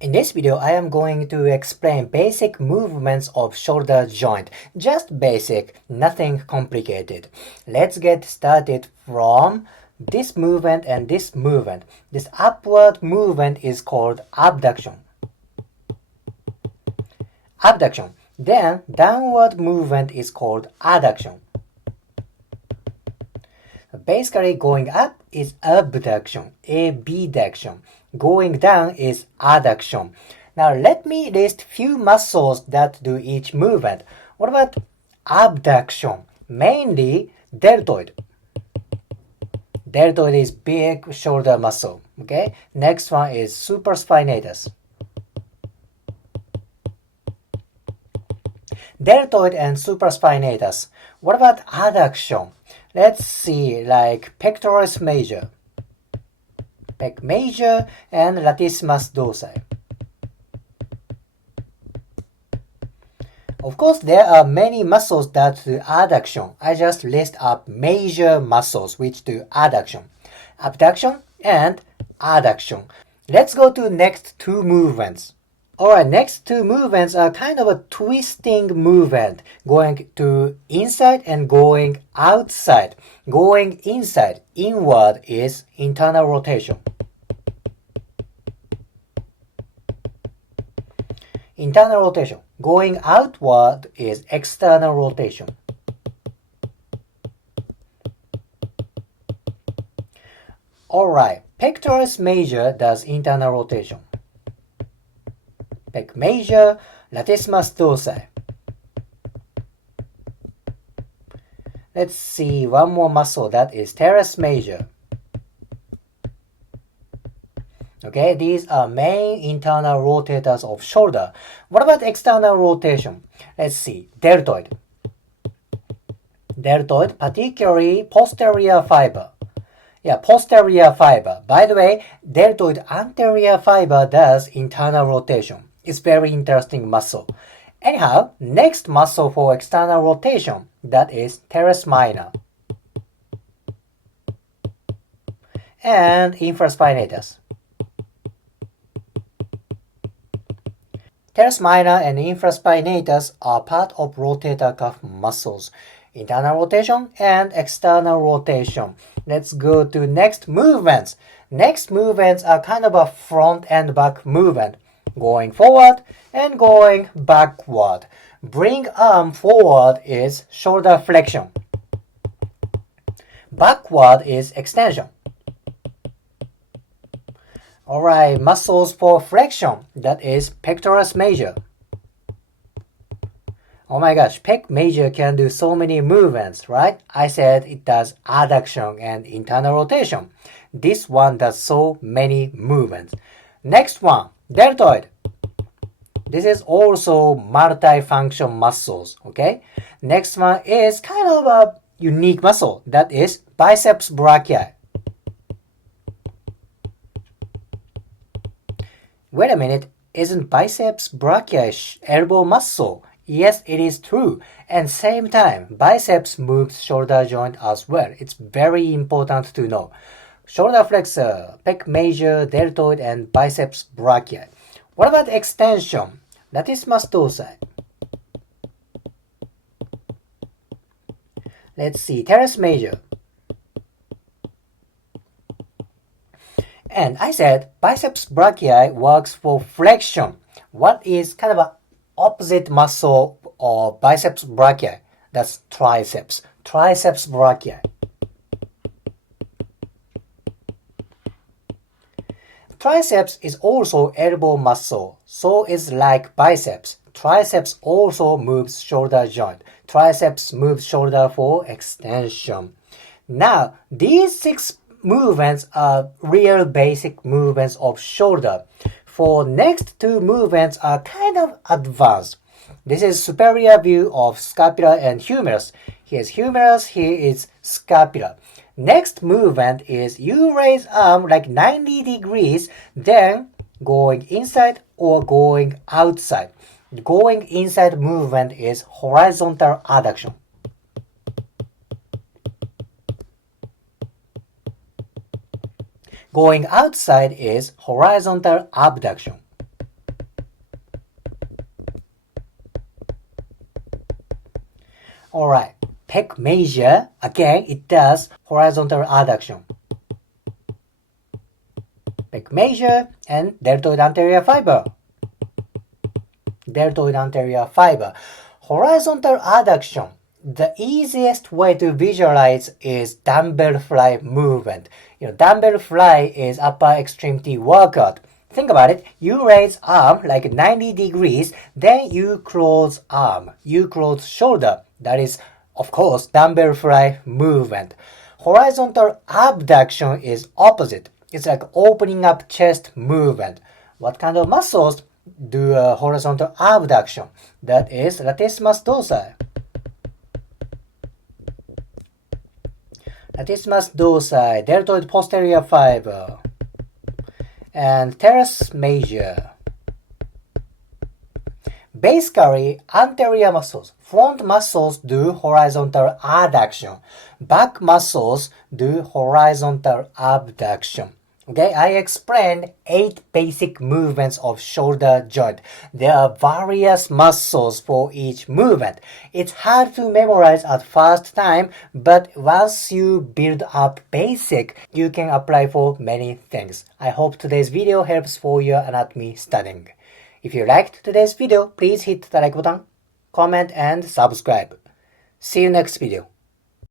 In this video, I am going to explain basic movements of shoulder joint. Just basic, nothing complicated. Let's get started from this movement and this movement. This upward movement is called abduction. Abduction. Then downward movement is called adduction. Basically, going up is abduction, abduction. Going down is adduction. Now let me list few muscles that do each movement. What about abduction? Mainly deltoid. Deltoid is big shoulder muscle. Okay. Next one is supraspinatus. Deltoid and supraspinatus. What about adduction? Let's see, like pectoralis major, pec major, and latissimus dorsi. Of course, there are many muscles that do adduction. I just list up major muscles which do adduction, abduction, and adduction. Let's go to next two movements. Alright, next two movements are kind of a twisting movement, going to inside and going outside. Going inside, inward is internal rotation. Internal rotation. Going outward is external rotation. Alright, pectoralis major does internal rotation. Pec major, latissimus dorsi. Let's see one more muscle, that is teres major. Okay, these are main internal rotators of shoulder. What about external rotation? Let's see, deltoid. Deltoid, particularly posterior fiber. Yeah, posterior fiber. By the way, deltoid anterior fiber does internal rotation. It's very interesting muscle. Anyhow, next muscle for external rotation, that is teres minor and infraspinatus. Teres minor and infraspinatus are part of rotator cuff muscles. Internal rotation and external rotation. Let's go to next movements. Next movements are kind of a front and back movement. Going forward and going backward. Bring arm forward is shoulder flexion. Backward is extension. Alright, muscles for flexion, that is pectoralis major. Oh my gosh, pec major can do so many movements, right? I said it does adduction and internal rotation. This one does so many movements. Next one, deltoid. This is also multi-function muscles, okay? Next one is kind of a unique muscle, that is biceps brachii. Wait a minute, isn't biceps brachii elbow muscle? Yes, it is true. And same time, biceps moves shoulder joint as well. It's very important to know. Shoulder flexor, pec major, deltoid, and biceps brachii. What about extension? Latissimus dorsi. Let's see, teres major. And I said biceps brachii works for flexion. What is kind of an opposite muscle of biceps brachii? That's triceps. Triceps brachii. Triceps is also elbow muscle, so it's like biceps. Triceps also moves shoulder joint. Triceps moves shoulder for extension. Now, these 6 movements are real basic movements of shoulder. For next 2 movements are kind of advanced. This is superior view of scapula and humerus. Here's humerus, here is scapula. Next movement is you raise arm like 90 degrees, then going inside or going outside. Going inside movement is horizontal adduction. Going outside is horizontal abduction. Alright, pec major, again it does horizontal adduction. Pec major and deltoid anterior fiber. Deltoid anterior fiber. Horizontal adduction. The easiest way to visualize is dumbbell fly movement. Dumbbell fly is upper extremity workout. Think about it. You raise arm like 90 degrees, then you close arm. You close shoulder. That is, of course, dumbbell fly movement. Horizontal abduction is opposite. It's like opening up chest movement. What kind of muscles do a horizontal abduction? That is latissimus dorsi. Latissimus dorsi, deltoid posterior fiber, and teres major. Basically, anterior muscles, front muscles do horizontal adduction. Back muscles do horizontal abduction. Okay, I explained 8 basic movements of shoulder joint. There are various muscles for each movement. It's hard to memorize at first time, but once you build up basic, you can apply for many things. I hope today's video helps for your anatomy studying. If you liked today's video, please hit the like button, comment and subscribe. See you next video.